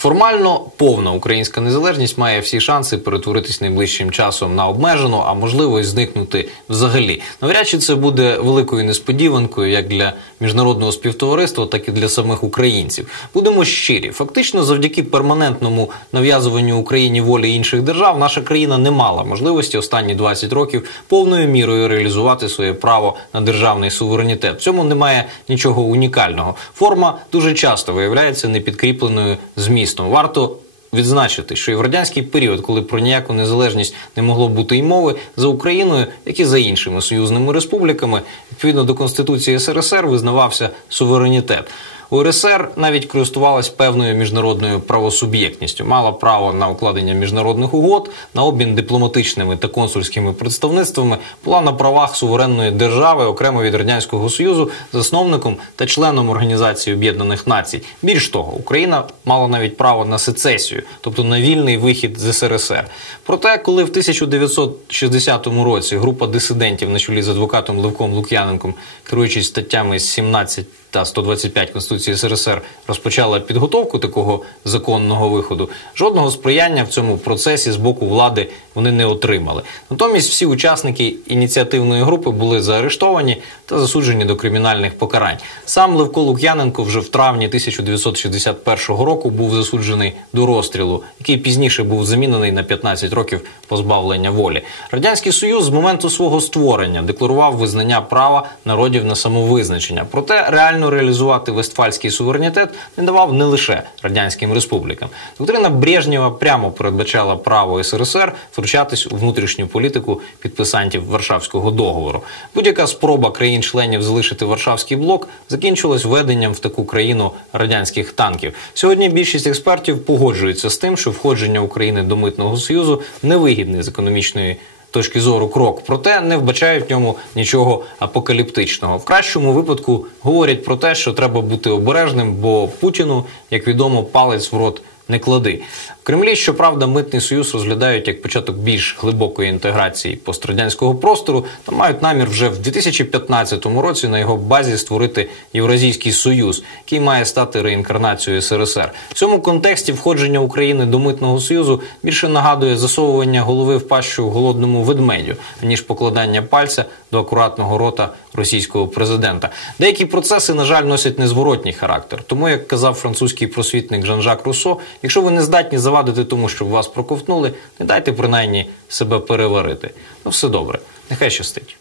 Формально повна українська незалежність має всі шанси перетворитись найближчим часом на обмежену, а можливо й зникнути взагалі. Навряд чи це буде великою несподіванкою як для міжнародного співтовариства, так і для самих українців. Будемо щирі. Фактично, завдяки перманентному нав'язуванню Україні волі інших держав, наша країна не мала можливості останні 20 років повною мірою реалізувати своє право на державний суверенітет. В цьому немає нічого унікального. Форма дуже часто виявляється непідкріпленою змістом. Варто відзначити, що і в радянський період, коли про ніяку незалежність не могло бути й мови, за Україною, як і за іншими союзними республіками, відповідно до Конституції СРСР визнавався суверенітет. УРСР навіть користувалась певною міжнародною правосуб'єктністю, мала право на укладення міжнародних угод, на обмін дипломатичними та консульськими представництвами, була на правах суверенної держави окремо від радянського союзу, засновником та членом Організації Об'єднаних Націй. Більш того, Україна мала навіть право на сецесію, тобто на вільний вихід з СРСР. Проте, коли в 1960 році група дисидентів на чолі з адвокатом Левком Лук'яненком, керуючись статтями 17 та 125 Конституції СРСР розпочала підготовку такого законного виходу, жодного сприяння в цьому процесі з боку влади вони не отримали. Натомість всі учасники ініціативної групи були заарештовані та засуджені до кримінальних покарань. Сам Левко Лук'яненко вже в травні 1961 року був засуджений до розстрілу, який пізніше був замінений на 15 років позбавлення волі. Радянський Союз з моменту свого створення декларував визнання права народів на самовизначення, проте реально реалізувати вестфальський суверенітет не давав не лише радянським республікам. Доктрина Брежнєва прямо передбачала право СРСР втручатись у внутрішню політику підписантів Варшавського договору. Будь-яка спроба країн-членів залишити Варшавський блок закінчилась введенням в таку країну радянських танків. Сьогодні більшість експертів погоджуються з тим, що входження України до митного союзу невигідний з економічної. Точки зору крок, проте не вбачають в ньому нічого апокаліптичного. В кращому випадку говорять про те, що треба бути обережним, бо Путіну, як відомо, палець в рот не клади. В Кремлі, щоправда, митний союз розглядають як початок більш глибокої інтеграції пострадянського простору та мають намір вже в 2015 році на його базі створити Євразійський союз, який має стати реінкарнацією СРСР. В цьому контексті входження України до митного союзу більше нагадує засовування голови в пащу голодному ведмедю, ніж покладання пальця до акуратного рота російського президента. Деякі процеси, на жаль, носять незворотній характер. Тому, як казав французький просвітник Жан-Жак Руссо, якщо ви не здатні завадити тому, щоб вас проковтнули, не дайте принаймні себе переварити. Ну все добре, нехай щастить.